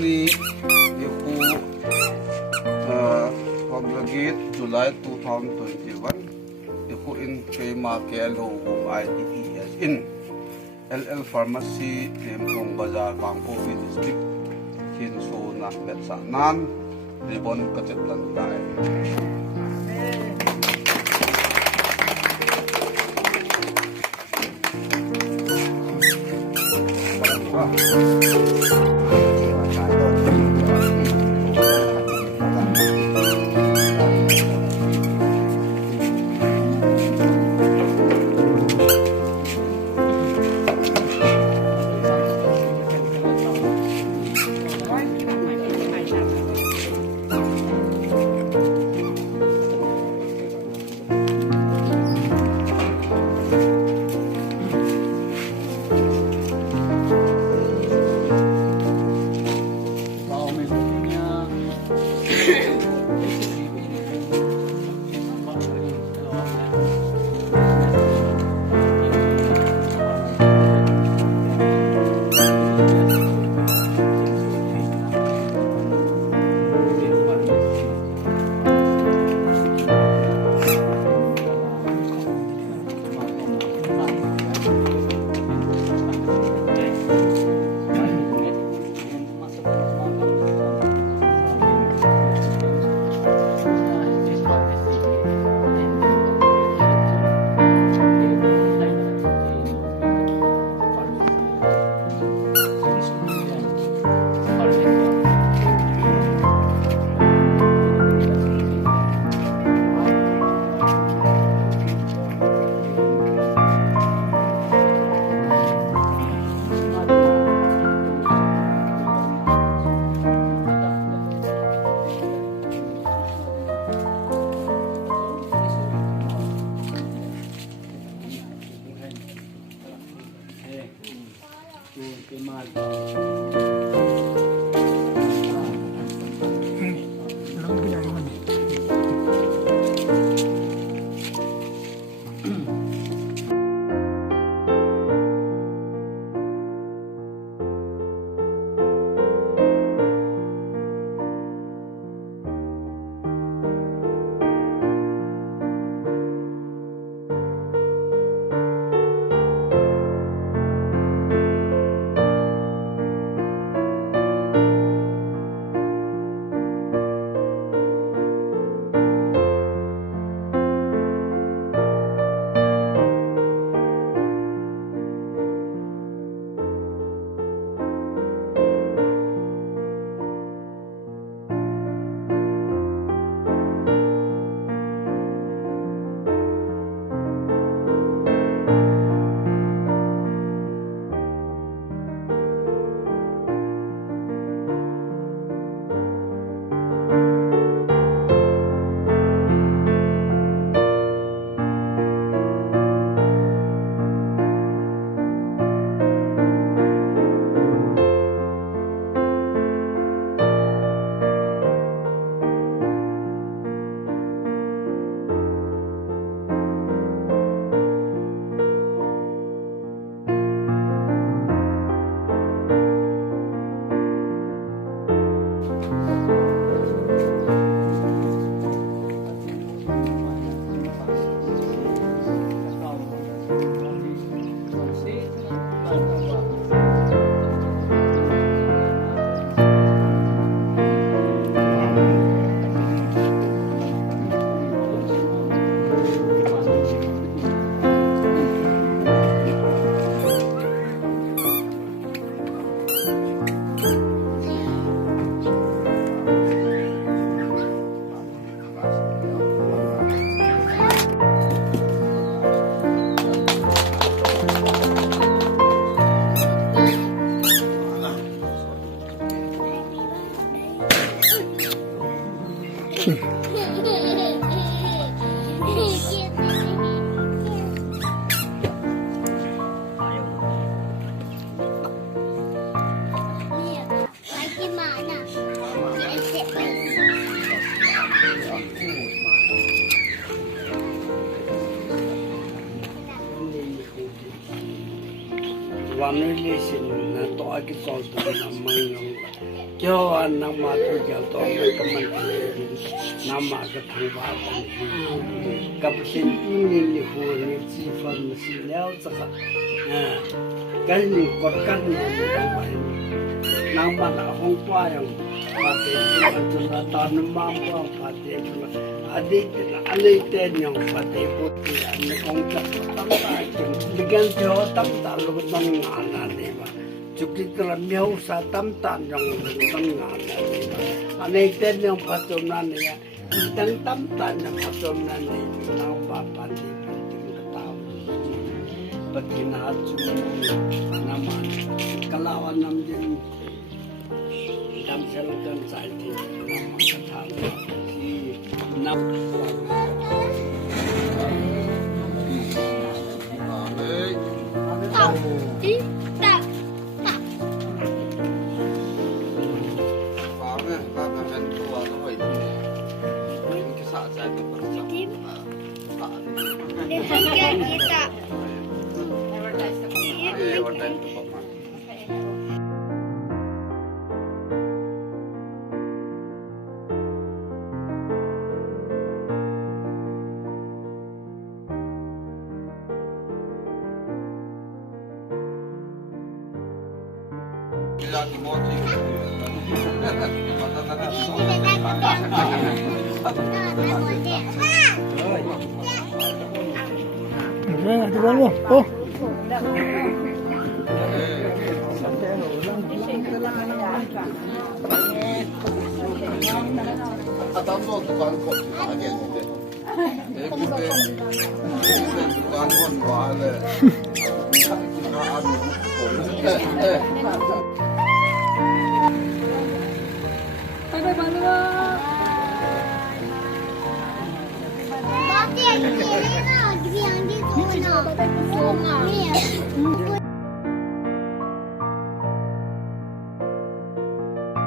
ni Iku Pagagit July 2021 Iku in Kema KLO IDES in LL Pharmacy Limpong Bazaar Bangkok District Kinso na Betsanan Ribon Kacetlan tayo. One relation na to agi solve to the among Jawan nama tu jatuh teman nama ketanggal kapusin ini lihuni sifat mesinnya cakap kan ni korkan nama ini nama nak hong tua yang pakai itu tanam mampu pakai itu adik yang pakai putih ane kongcap tampak dengan jauh tampak lu tengah ni bah Cuki keramiau satam tan yang tengah ni bah ane yang pasunan ya dan tam tan yang pasunan ni nama pakai itu tahu Baginat nama kalawan namjen dan selakan saya nama katakan si nam lagi mochi. Oh. Atau tukang kok lagi gitu. Tukang kon wale. Kita anu.